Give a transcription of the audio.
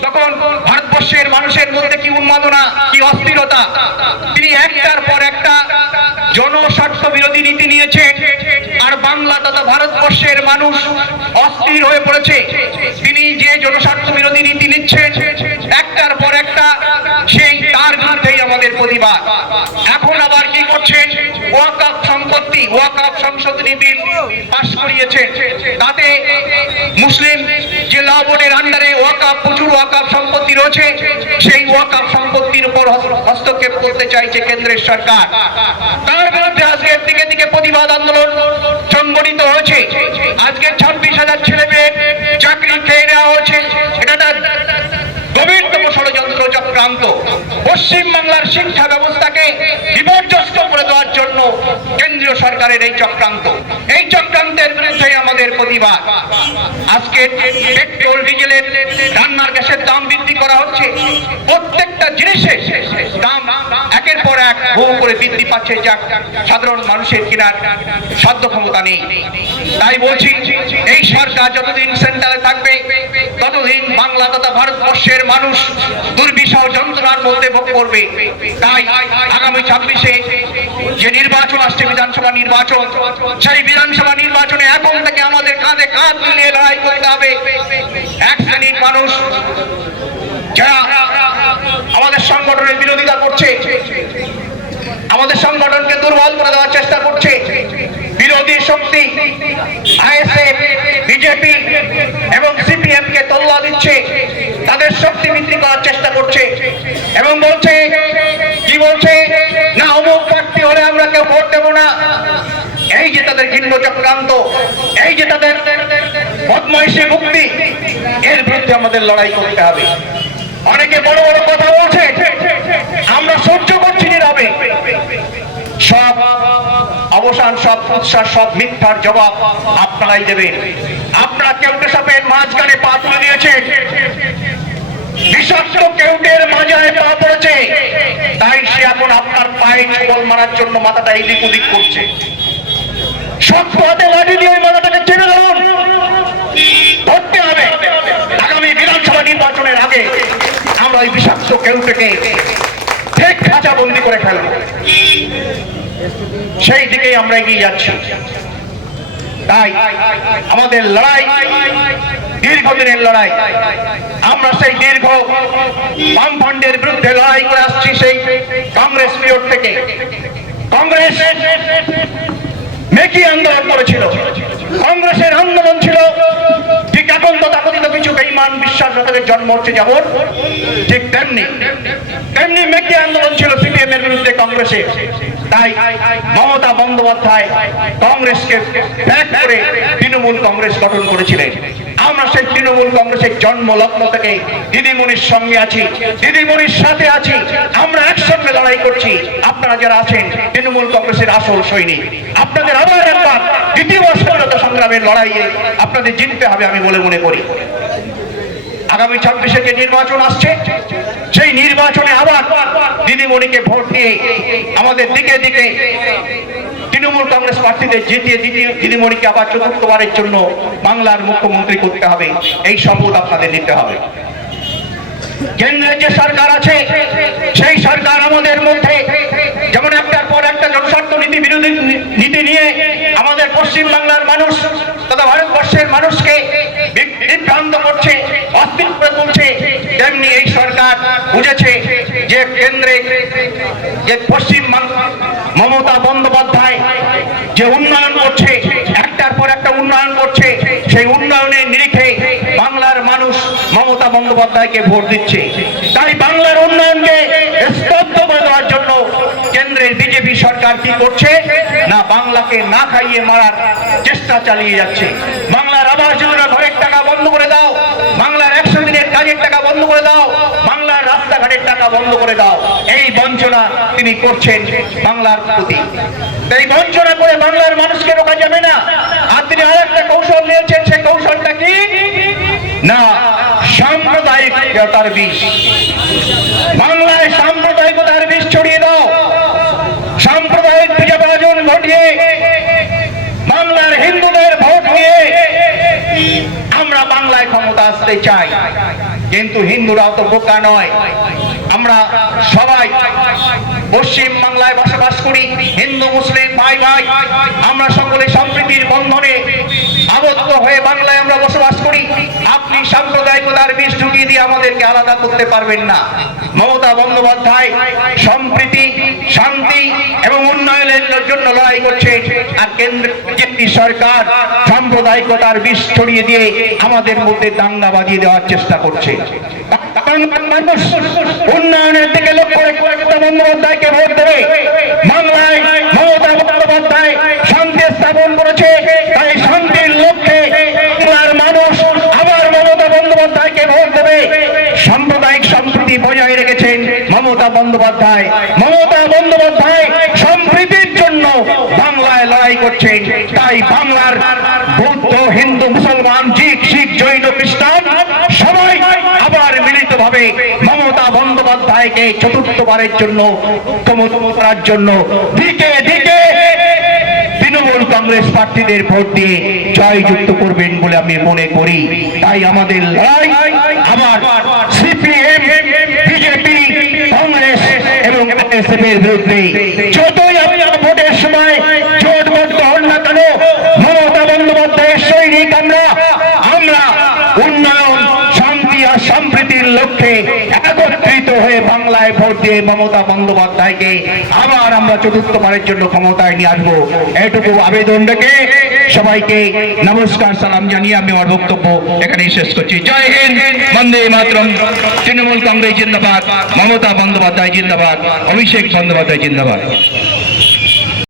তখন ভারতবর্ষের মানুষের মধ্যে কি উন্মাদনা, কি অস্থিরতা? তিনি একটার পর একটা জনস্বার্থ বিরোধী নীতি নিয়েছেন আর বাংলা তথা ভারতবর্ষের মানুষ অস্থির হয়ে পড়েছে। তিনি যে জনস্বার্থ বিরোধী নীতি নিচ্ছেন, একটার পর একটা সেই তার বিরুদ্ধেই আমাদের প্রতিবাদ। এখন আবার কি করছেন? ওয়াকাপ সম্পত্তি ওয়াকাফ সংশোধনী বিল পাশ করিয়েছে তাতে মুসলিম যে ল বোর্ডের আন্ডারে ওয়াকাফ, প্রচুর ওয়াকাফ সম্পত্তি রয়েছে, সেই ওয়াকাফ সম্পত্তির উপর হস্তক্ষেপ করতে চাইছে কেন্দ্রের সরকার। তার বিরুদ্ধে আজকে দিকে দিকে প্রতিবাদ আন্দোলন সংগঠিত হয়েছে আজকে ছাব্বিশ হাজার ছেলে মেয়ে চাকরি খেয়ে নেওয়া হয়েছে এটা একটা গভীরতম ষড়যন্ত্র চক্রান্ত পশ্চিম বাংলার শিক্ষা ব্যবস্থাকে বিপর্যস্ত করে দেওয়ার জন্য কেন্দ্রীয় সরকারের এই চক্রান্ত। এই চক্রান্তের বিরুদ্ধে আমাদের প্রতিবাদ। আজকে পেট্রোল, ডিজেলের রান্নার গ্যাসের দাম বৃদ্ধি করা হচ্ছে। প্রত্যেকটা জিনিসের বহু করে বৃদ্ধি পাচ্ছে যা সাধারণ মানুষের কেনার সাধ্য ক্ষমতা নেই। তাই বলছি, এই সরকার যতদিন সেন্টারে থাকবে, ততদিন বাংলা তথা ভারতবর্ষের মানুষ দুর্বিষহ যন্ত্রণার মধ্যে ভোগ করবে। তাই আগামী ছাব্বিশে যে নির্বাচন আসছে, বিধানসভা নির্বাচন, সেই বিধানসভা নির্বাচনে এখন থেকে আমাদের কাঁধে কাঁধ মিলিয়ে লড়াই করতে হবে। এক শ্রেণির মানুষ যারা আমাদের সংগঠনের বিরোধিতা করছে আমাদের সংগঠনকে দুর্বল করে দেওয়ার চেষ্টা করছে। বিরোধী শক্তি, আইএসএফ, বিজেপি এবং সিপিএম কে তল্লা দিচ্ছে। তাদের শক্তি বৃদ্ধি করার চেষ্টা করছে এবং বলছে, কি বলছে? না, অমুক প্রার্থী হলে আমরা কেউ ভোট দেবো না। এই যে তাদের ভিন্ন চক্রান্ত, এই যে তাদের বদমাইশি মুক্তি এর বিরুদ্ধে আমাদের লড়াই করতে হবে। অনেকে বড় বড় কথা বলছে, আমরা সহ্য করছি নীরবে। সব অবসান, সব উৎসাহ সব মিথ্যার জবাব আপনারাই দেবেন। আপনারা কেউটে সাপের মাঝখানে পা তুলে পড়েছে। তাই সে এখন আপনার পায়ে মারার জন্য মাথাটা করছে। হাতে হবে। আগামী বিধানসভা নির্বাচনের আগে আমরা ওই বিষাক্ত কেউটেকে। ঠিক খাঁচা বন্দি করে ফেলব সেই দিকেই আমরা এগিয়ে যাচ্ছি। তাই আমাদের লড়াই, দীর্ঘদিনের লড়াই, আমরা সেই দীর্ঘ বামফ্রন্টের বিরুদ্ধে লড়াই করে আসছি সেই কংগ্রেস পিরিয়ড থেকে। কংগ্রেস মেকি আন্দোলন করেছিল। কংগ্রেসের আন্দোলন কিছু বেইমান বিশ্বাসঘাতকের জন্ম হচ্ছে যেমন ঠিক তেমনি তেমনি মেকি আন্দোলন ছিল সিপিএম এর বিরুদ্ধে কংগ্রেসে। তাই মমতা বন্দ্যোপাধ্যায় কংগ্রেসকে ত্যাগ করে তৃণমূল কংগ্রেস গঠন করেছিলেন। আমরা সেই তৃণমূল কংগ্রেসের জন্ম লগ্ন থেকে দিদিমণির সঙ্গে আছি, দিদিমণির সাথে আছি, আমরা একসঙ্গে লড়াই করছি। আপনারা যারা আছেন, তৃণমূল কংগ্রেসের আসল সৈনিক, আপনাদের আবার একবার দ্বিতীয় স্বাধীনতা সংগ্রামের লড়াইয়ে আপনাদের জিততে হবে আমি বলে মনে করি। আগামী ছাব্বিশে যে নির্বাচন আসছে, সেই নির্বাচনে আবার দিদিমণিকে ভোট দিয়ে আমাদের দিকে দিকে তৃণমূল কংগ্রেস প্রার্থীদের জিতিয়ে দিদিমণিকে আবার চতুর্থবারের জন্য বাংলার মুখ্যমন্ত্রী করতে হবে। এই শপথ আপনাদের নিতে হবে। কেন্দ্রের যে সরকার আছে, সেই সরকার আমাদের মধ্যে যেমন একটার পর একটা জনস্বার্থ নীতি বিরোধী নীতি নিয়ে আমাদের পশ্চিম বাংলার মানুষ তথা ভারতবর্ষের মানুষকে বি- বিভ্রান্ত করছে অস্থির করে তুলছে তেমনি এই সরকার বুঝেছে যে কেন্দ্রে যে পশ্চিম মমতা বন্দ্যোপাধ্যায় যে উন্নয়ন করছে, একটার পর একটা উন্নয়ন করছে, সেই উন্নয়নের নিরিখে বাংলার মানুষ মমতা বন্দ্যোপাধ্যায়কে ভোট দিচ্ছে। তাই বাংলার উন্নয়নকে স্তব্ধ করে দেওয়ার জন্য কেন্দ্রের বিজেপি সরকার কি করছে? না বাংলাকে না খাইয়ে মারার চেষ্টা চালিয়ে যাচ্ছে। বাংলার আবাস যোজনা ঘরের টাকা বন্ধ করে দাও, বাংলার একশো দিনের কাজের টাকা বন্ধ করে দাও রাস্তাঘাটের টাকা বন্ধ করে দাও। এই বঞ্চনা তিনি করছেন বাংলার প্রতি। তাই বঞ্চনা করে বাংলার মানুষকে রোকা যাবে না। আর তিনি আর একটা কৌশল নিয়েছেন সেই কৌশলটা কি? না সাম্প্রদায়িকতার বিষ। বাংলায় সাম্প্রদায়িকতার বিষ ছড়িয়ে দাও। সাম্প্রদায়িক বিভাজন ঘটিয়ে বাংলার হিন্দুদের ভোট নিয়ে আমরা বাংলায় ক্ষমতা আসতে চাই। কিন্তু হিন্দুরাও তো বোকা নয়। আমরা সবাই পশ্চিম বাংলায় বসবাস করি, হিন্দু, মুসলিম, ভাই ভাই। আমরা সকলে আবদ্ধ হয়ে বাংলায় আমরা বসবাস করি, আপনি সাম্প্রদায়িকতার বিষ ঢুকিয়ে দিয়ে আমাদেরকে আলাদা করতে পারবেন না। মমতা বন্দ্যোপাধ্যায় সম্প্রীতি, শান্তি এবং উন্নয়নের জন্য লড়াই করছে, আর কেন্দ্র কেন্দ্রীয় সরকার সাম্প্রদায়িকতার বিষ ছড়িয়ে দিয়ে আমাদের মধ্যে দাঙ্গা বাজিয়ে দেওয়ার চেষ্টা করছে। উন্নয়নের দিকে লক্ষ্য রেখে মমতা বন্দ্যোপাধ্যায়কে ভোট দেবে বাংলায় মমতা বন্দ্যোপাধ্যায় শান্তি স্থাপন করেছে তাই শান্তির লক্ষ্যে বাংলার মানুষ আবার মমতা বন্দ্যোপাধ্যায়কে ভোট দেবে সাম্প্রদায়িক সম্প্রীতি বজায় রেখেছেন মমতা বন্দ্যোপাধ্যায়। মমতা বন্দ্যোপাধ্যায় সম্প্রীতির জন্য বাংলায় লড়াই করছেন। তাই বাংলার বৌদ্ধ, হিন্দু, মুসলমান, শিখ শিখ, জৈন, খ্রিস্টান সবাই আবার মিলিতভাবে মমতা বন্দ্যোপাধ্যায়কে চতুর্থবারের জন্য মুখ্যমন্ত্রী করার জন্য দিকে দিকে তৃণমূল কংগ্রেস প্রার্থীদের ভোট দিয়ে জয়যুক্ত করবেন বলে আমি মনে করি। তাই আমাদের লড়াই আবার এবং এসএফ বিরুদ্ধে। যতই আপনার ভোটের সময় জোট ভোট হন না কেন, মমতা বন্দ্যোপাধ্যায়ের সৈনিক আমরা আমরা উন্নয়ন, শান্তি আর সম্প্রীতির লক্ষ্যে হয়ে বাংলায় ভোট দিয়ে মমতা বন্দ্যোপাধ্যায়কে আবার আমরা চতুর্থবারের জন্য ক্ষমতায় নিয়ে আসব। এটুকু আবেদন রেখে সবাইকে নমস্কার, সালাম জানিয়ে আমি আমার বক্তব্য এখানেই শেষ করছি। জয় হিন্দ, বন্দে মাতরম। তৃণমূল কংগ্রেস জিন্দাবাদ, মমতা বন্দ্যোপাধ্যায় জিন্দাবাদ, অভিষেক বন্দ্যোপাধ্যায় জিন্দাবাদ।